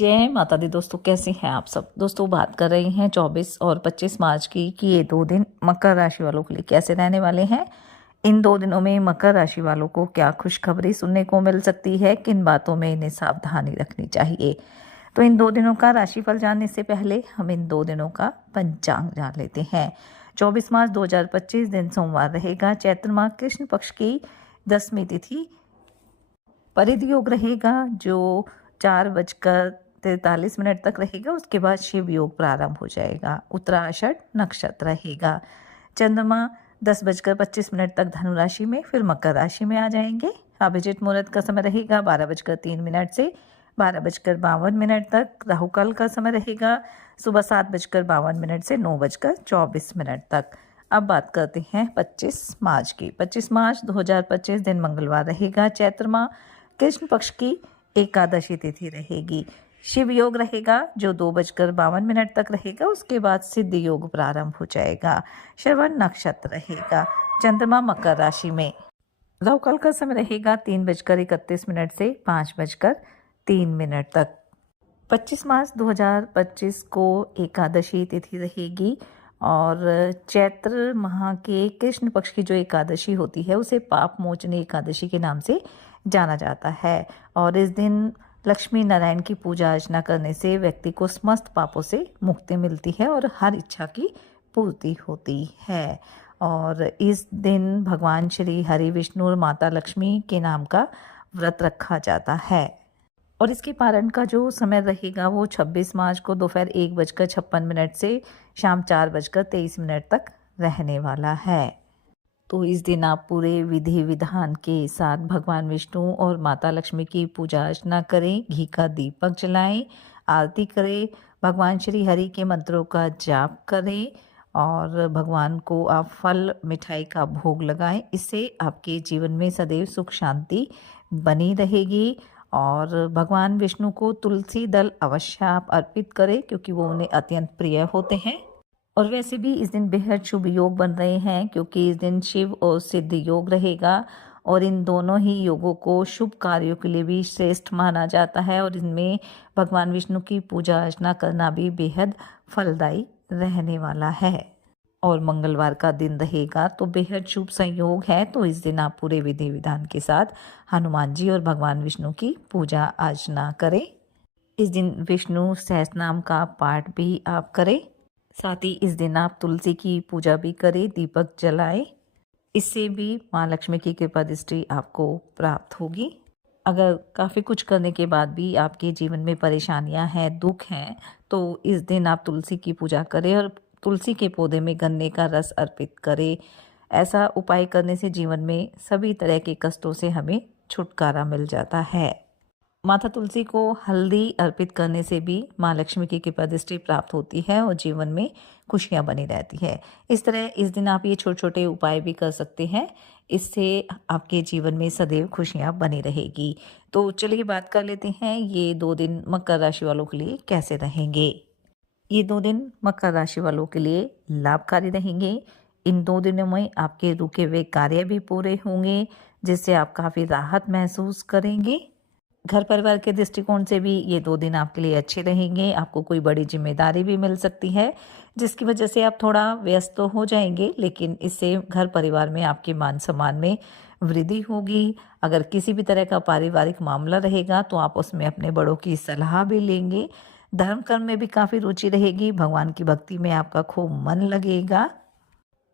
जय माता दी दोस्तों, कैसे हैं आप सब। दोस्तों बात कर रहे हैं 24 और 25 मार्च की कि ये 2 दिन मकर राशि वालों के लिए कैसे रहने वाले हैं। इन 2 दिनों में मकर राशि वालों को क्या खुशखबरी सुनने को मिल सकती है, किन बातों में इन्हें सावधानी रखनी चाहिए। तो इन 2 दिनों का राशिफल जानने से पहले हम इन 2 दिनों का पंचांग जान लेते हैं। 24 मार्च 2025 दिन सोमवार रहेगा। चैत्र माह कृष्ण पक्ष की 10वीं तिथि परिध योग रहेगा जो 4:43 तक रहेगा। उसके बाद शिव योग प्रारंभ हो जाएगा। उत्तराषाढ़ नक्षत्र रहेगा। चंद्रमा 10:25 तक धनु राशि में, फिर मकर राशि में आ जाएंगे। अभिजित मुहूर्त का समय रहेगा 12:03 से 12:52 तक। राहु काल का समय रहेगा सुबह 7:52 से 9:24 तक। अब बात करते हैं 25 मार्च की। 25 मार्च 2025 दिन मंगलवार रहेगा। चैत्र माह कृष्ण पक्ष की एकादशी तिथि रहेगी। शिव योग रहेगा जो 2:52 तक रहेगा। उसके बाद सिद्ध योग प्रारंभ हो जाएगा। श्रवण नक्षत्र रहेगा। चंद्रमा मकर राशि में। राहु काल का समय रहेगा 3:31 से 5:03 तक। 25 मार्च 2025 को एकादशी तिथि रहेगी और चैत्र माह के कृष्ण पक्ष की जो एकादशी होती है उसे पाप मोचनी एकादशी के नाम से जाना जाता है। और इस दिन लक्ष्मी नारायण की पूजा अर्चना करने से व्यक्ति को समस्त पापों से मुक्ति मिलती है और हर इच्छा की पूर्ति होती है। और इस दिन भगवान श्री हरि विष्णु और माता लक्ष्मी के नाम का व्रत रखा जाता है। और इसके पारण का जो समय रहेगा वो 26 मार्च को दोपहर 1:56 से शाम 4:23 तक रहने वाला है। तो इस दिन आप पूरे विधि विधान के साथ भगवान विष्णु और माता लक्ष्मी की पूजा अर्चना करें, घी का दीपक जलाएं, आरती करें, भगवान श्री हरि के मंत्रों का जाप करें और भगवान को आप फल मिठाई का भोग लगाएं। इससे आपके जीवन में सदैव सुख शांति बनी रहेगी। और भगवान विष्णु को तुलसी दल अवश्य आप अर्पित करें क्योंकि वो उन्हें अत्यंत प्रिय होते हैं। और वैसे भी इस दिन बेहद शुभ योग बन रहे हैं क्योंकि इस दिन शिव और सिद्ध योग रहेगा और इन दोनों ही योगों को शुभ कार्यों के लिए भी श्रेष्ठ माना जाता है। और इनमें भगवान विष्णु की पूजा अर्चना करना भी बेहद फलदायी रहने वाला है। और मंगलवार का दिन रहेगा तो बेहद शुभ संयोग है। तो इस दिन आप पूरे विधि विधान के साथ हनुमान जी और भगवान विष्णु की पूजा अर्चना करें। इस दिन विष्णु सहस्रनाम का पाठ भी आप करें। साथ ही इस दिन आप तुलसी की पूजा भी करें, दीपक जलाएं। इससे भी माँ लक्ष्मी की कृपा दृष्टि आपको प्राप्त होगी। अगर काफ़ी कुछ करने के बाद भी आपके जीवन में परेशानियां हैं, दुख हैं, तो इस दिन आप तुलसी की पूजा करें और तुलसी के पौधे में गन्ने का रस अर्पित करें। ऐसा उपाय करने से जीवन में सभी तरह के कष्टों से हमें छुटकारा मिल जाता है। माता तुलसी को हल्दी अर्पित करने से भी माँ लक्ष्मी की कृपा दृष्टि प्राप्त होती है और जीवन में खुशियाँ बनी रहती है। इस तरह इस दिन आप ये छोटे छोटे उपाय भी कर सकते हैं। इससे आपके जीवन में सदैव खुशियाँ बनी रहेगी। तो चलिए बात कर लेते हैं ये 2 दिन मकर राशि वालों के लिए कैसे रहेंगे। ये 2 दिन मकर राशि वालों के लिए लाभकारी रहेंगे। इन 2 दिनों में आपके रुके हुए कार्य भी पूरे होंगे जिससे आप काफ़ी राहत महसूस करेंगे। घर परिवार के दृष्टिकोण से भी ये 2 दिन आपके लिए अच्छे रहेंगे। आपको कोई बड़ी जिम्मेदारी भी मिल सकती है जिसकी वजह से आप थोड़ा व्यस्त तो हो जाएंगे, लेकिन इससे घर परिवार में आपके मान सम्मान में वृद्धि होगी। अगर किसी भी तरह का पारिवारिक मामला रहेगा तो आप उसमें अपने बड़ों की सलाह भी लेंगे। धर्म कर्म में भी काफ़ी रुचि रहेगी। भगवान की भक्ति में आपका खूब मन लगेगा।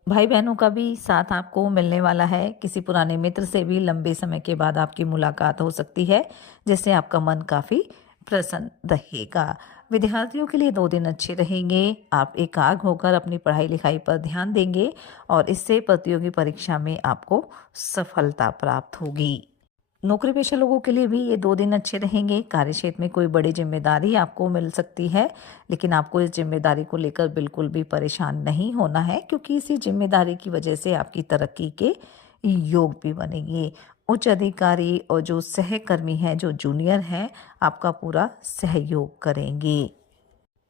भाई बहनों का भी साथ आपको मिलने वाला है। किसी पुराने मित्र से भी लंबे समय के बाद आपकी मुलाकात हो सकती है जिससे आपका मन काफ़ी प्रसन्न रहेगा। विद्यार्थियों के लिए 2 दिन अच्छे रहेंगे। आप एकाग्र होकर अपनी पढ़ाई लिखाई पर ध्यान देंगे और इससे प्रतियोगी परीक्षा में आपको सफलता प्राप्त होगी। नौकरी पेशा लोगों के लिए भी ये 2 दिन अच्छे रहेंगे। कार्यक्षेत्र में कोई बड़ी जिम्मेदारी आपको मिल सकती है, लेकिन आपको इस जिम्मेदारी को लेकर बिल्कुल भी परेशान नहीं होना है क्योंकि इसी जिम्मेदारी की वजह से आपकी तरक्की के योग भी बनेंगे। उच्च अधिकारी और जो सहकर्मी हैं, जो जूनियर हैं, आपका पूरा सहयोग करेंगे।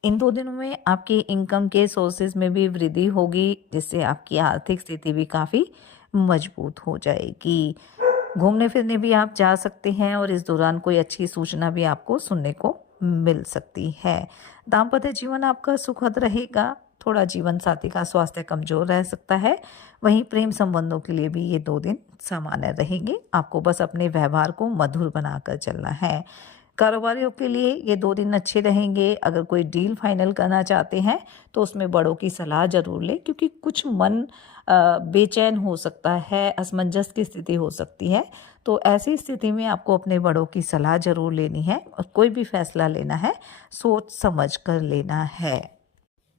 इन 2 दिनों में आपके इनकम के सोर्सेज में भी वृद्धि होगी जिससे आपकी आर्थिक स्थिति भी काफ़ी मजबूत हो जाएगी। घूमने फिरने भी आप जा सकते हैं और इस दौरान कोई अच्छी सूचना भी आपको सुनने को मिल सकती है। दाम्पत्य जीवन आपका सुखद रहेगा, थोड़ा जीवन साथी का स्वास्थ्य कमजोर रह सकता है। वहीं प्रेम संबंधों के लिए भी ये 2 दिन सामान्य रहेंगे। आपको बस अपने व्यवहार को मधुर बनाकर चलना है। कारोबारियों के लिए ये 2 दिन अच्छे रहेंगे। अगर कोई डील फाइनल करना चाहते हैं तो उसमें बड़ों की सलाह ज़रूर लें, क्योंकि कुछ मन बेचैन हो सकता है, असमंजस की स्थिति हो सकती है। तो ऐसी स्थिति में आपको अपने बड़ों की सलाह ज़रूर लेनी है और कोई भी फैसला लेना है सोच समझ कर लेना है।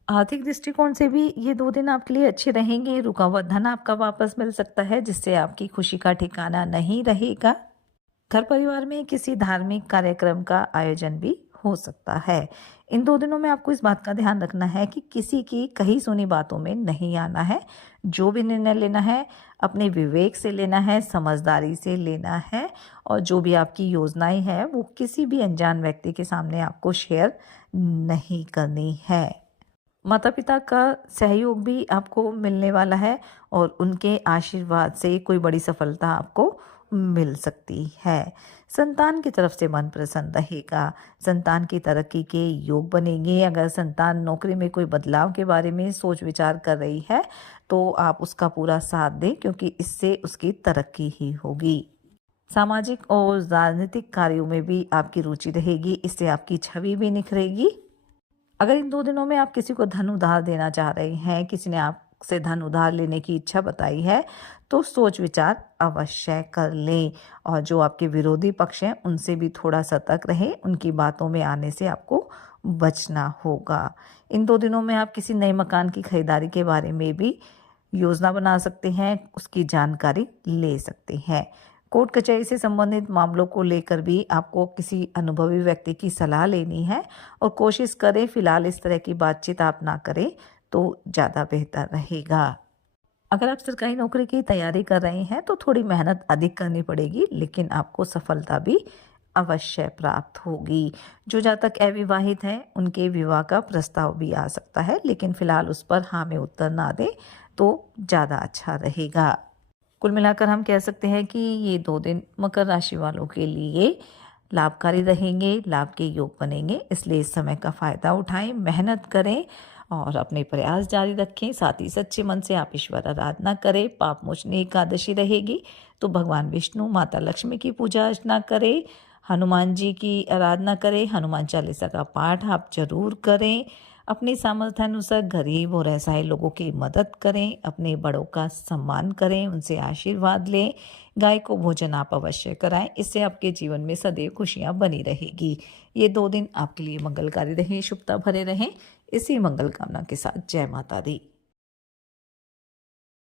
आर्थिक दृष्टिकोण से भी ये 2 दिन आपके लिए अच्छे रहेंगे। रुका हुआ धन आपका वापस मिल सकता है, जिससे आपकी खुशी का ठिकाना नहीं रहेगा। घर परिवार में किसी धार्मिक कार्यक्रम का आयोजन भी हो सकता है। इन 2 दिनों में आपको इस बात का ध्यान रखना है कि किसी की कही सुनी बातों में नहीं आना है। जो भी निर्णय लेना है अपने विवेक से लेना है, समझदारी से लेना है, और जो भी आपकी योजनाएं हैं वो किसी भी अनजान व्यक्ति के सामने आपको शेयर नहीं करनी है। माता पिता का सहयोग भी आपको मिलने वाला है और उनके आशीर्वाद से कोई बड़ी सफलता आपको मिल सकती है। संतान की तरफ से मन प्रसन्न रहेगा। संतान की तरक्की के योग बनेंगे। अगर संतान नौकरी में कोई बदलाव के बारे में सोच विचार कर रही है तो आप उसका पूरा साथ दें, क्योंकि इससे उसकी तरक्की ही होगी। सामाजिक और राजनीतिक कार्यों में भी आपकी रुचि रहेगी, इससे आपकी छवि भी निखरेगी। अगर इन 2 दिनों में आप किसी को धन उधार देना चाह रहे हैं, किसी ने आपसे धन उधार लेने की इच्छा बताई है, तो सोच विचार अवश्य कर लें। और जो आपके विरोधी पक्ष हैं उनसे भी थोड़ा सतर्क रहें, उनकी बातों में आने से आपको बचना होगा। इन 2 दिनों में आप किसी नए मकान की खरीदारी के बारे में भी योजना बना सकते हैं, उसकी जानकारी ले सकते हैं। कोर्ट कचहरी से संबंधित मामलों को लेकर भी आपको किसी अनुभवी व्यक्ति की सलाह लेनी है, और कोशिश करें फिलहाल इस तरह की बातचीत आप ना करें तो ज़्यादा बेहतर रहेगा। अगर आप सरकारी नौकरी की तैयारी कर रहे हैं तो थोड़ी मेहनत अधिक करनी पड़ेगी, लेकिन आपको सफलता भी अवश्य प्राप्त होगी। जो जातक अविवाहित हैं उनके विवाह का प्रस्ताव भी आ सकता है, लेकिन फिलहाल उस पर हाँ में उत्तर ना दें तो ज़्यादा अच्छा रहेगा। कुल मिलाकर हम कह सकते हैं कि ये 2 दिन मकर राशि वालों के लिए लाभकारी रहेंगे, लाभ के योग बनेंगे। इसलिए इस समय का फ़ायदा उठाएं, मेहनत करें और अपने प्रयास जारी रखें। साथ ही सच्चे मन से आप ईश्वर आराधना करें। पाप मोचनी एकादशी रहेगी तो भगवान विष्णु, माता लक्ष्मी की पूजा अर्चना करें, हनुमान जी की आराधना करें, हनुमान चालीसा का पाठ आप जरूर करें। अपनी सामर्थ्य अनुसार गरीब और असहाय लोगों की मदद करें, अपने बड़ों का सम्मान करें, उनसे आशीर्वाद लें। गाय को भोजन आप अवश्य कराएं, इससे आपके जीवन में सदैव खुशियां बनी रहेगी। ये 2 दिन आपके लिए मंगलकारी रहें, शुभता भरे रहें। इसी मंगल कामना के साथ जय माता दी।